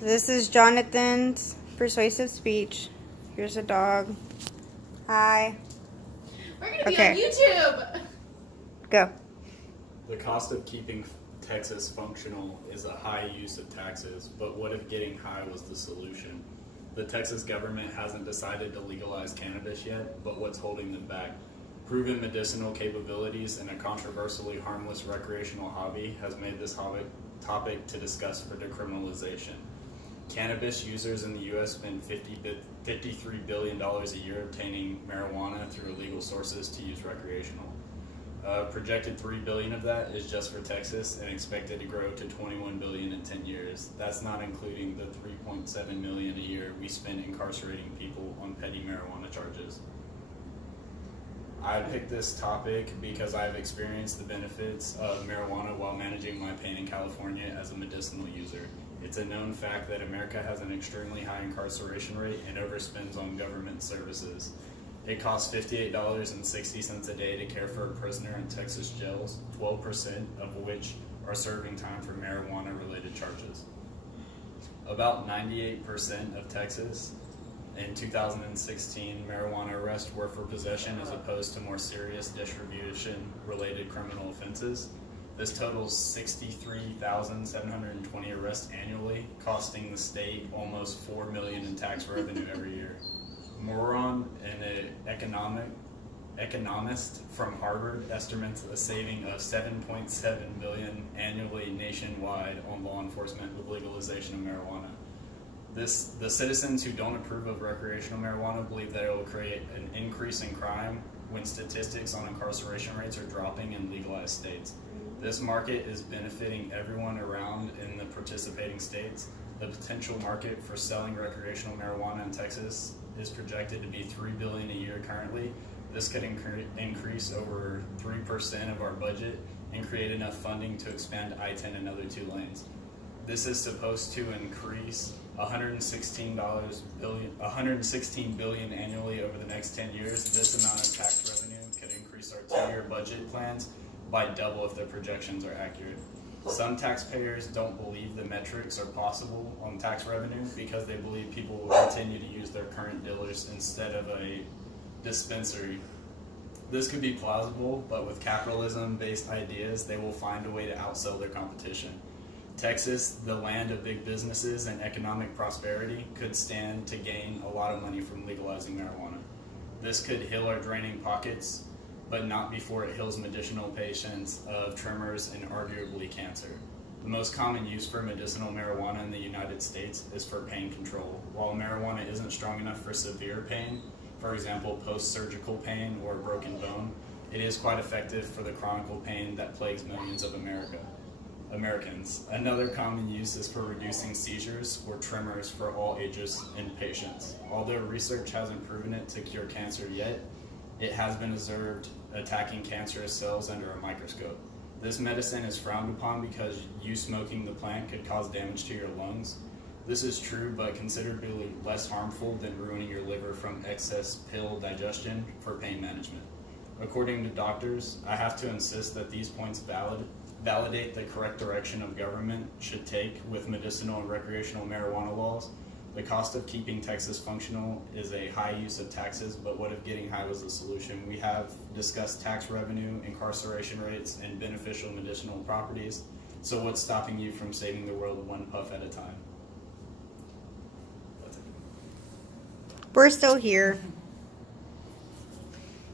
This is Jonathan's persuasive speech. Here's a dog. Hi. We're going to be on YouTube. Go. The cost of keeping Texas functional is a high use of taxes, but what if getting high was the solution? The Texas government hasn't decided to legalize cannabis yet, but what's holding them back? Proven medicinal capabilities and a controversially harmless recreational hobby has made this topic to discuss for decriminalization. Cannabis users in the U.S. spend $53 billion a year obtaining marijuana through illegal sources to use recreational. Projected $3 billion of that is just for Texas and expected to grow to $21 billion in 10 years. That's not including the $3.7 million a year we spend incarcerating people on petty marijuana charges. I picked this topic because I've experienced the benefits of marijuana while managing my pain in California as a medicinal user. It's a known fact that America has an extremely high incarceration rate and overspends on government services. It costs $58.60 a day to care for a prisoner in Texas jails, 12% of which are serving time for marijuana-related charges. About 98% of Texas in 2016 marijuana arrests were for possession as opposed to more serious distribution-related criminal offenses. This totals 63,720 arrests annually, costing the state almost $4 million in tax revenue every year. Moron, an economist from Harvard, estimates a saving of $7.7 billion annually nationwide on law enforcement with legalization of marijuana. The citizens who don't approve of recreational marijuana believe that it will create an increase in crime when statistics on incarceration rates are dropping in legalized states. This market is benefiting everyone around in the participating states. The potential market for selling recreational marijuana in Texas is projected to be $3 billion a year currently. This could increase over 3% of our budget and create enough funding to expand I-10 another 2 lanes. This is supposed to increase $116 billion annually over the next 10 years. This amount of tax revenue could increase our 2-year budget plans by double if the projections are accurate. Some taxpayers don't believe the metrics are possible on tax revenue because they believe people will continue to use their current dealers instead of a dispensary. This could be plausible, but with capitalism-based ideas, they will find a way to outsell their competition. Texas, the land of big businesses and economic prosperity, could stand to gain a lot of money from legalizing marijuana. This could heal our draining pockets, but not before it heals medicinal patients of tremors and arguably cancer. The most common use for medicinal marijuana in the United States is for pain control. While marijuana isn't strong enough for severe pain, for example, post-surgical pain or a broken bone, it is quite effective for the chronic pain that plagues millions of Americans. Another common use is for reducing seizures or tremors for all ages in patients. Although research hasn't proven it to cure cancer yet, it has been observed attacking cancerous cells under a microscope. This medicine is frowned upon because you smoking the plant could cause damage to your lungs. This is true, but considerably less harmful than ruining your liver from excess pill digestion for pain management. According to doctors, I have to insist that these points validate the correct direction of government should take with medicinal and recreational marijuana laws. The cost of keeping Texas functional is a high use of taxes, but what if getting high was the solution? We have discussed tax revenue, incarceration rates, and beneficial medicinal properties. So what's stopping you from saving the world one puff at a time? That's it. We're still here.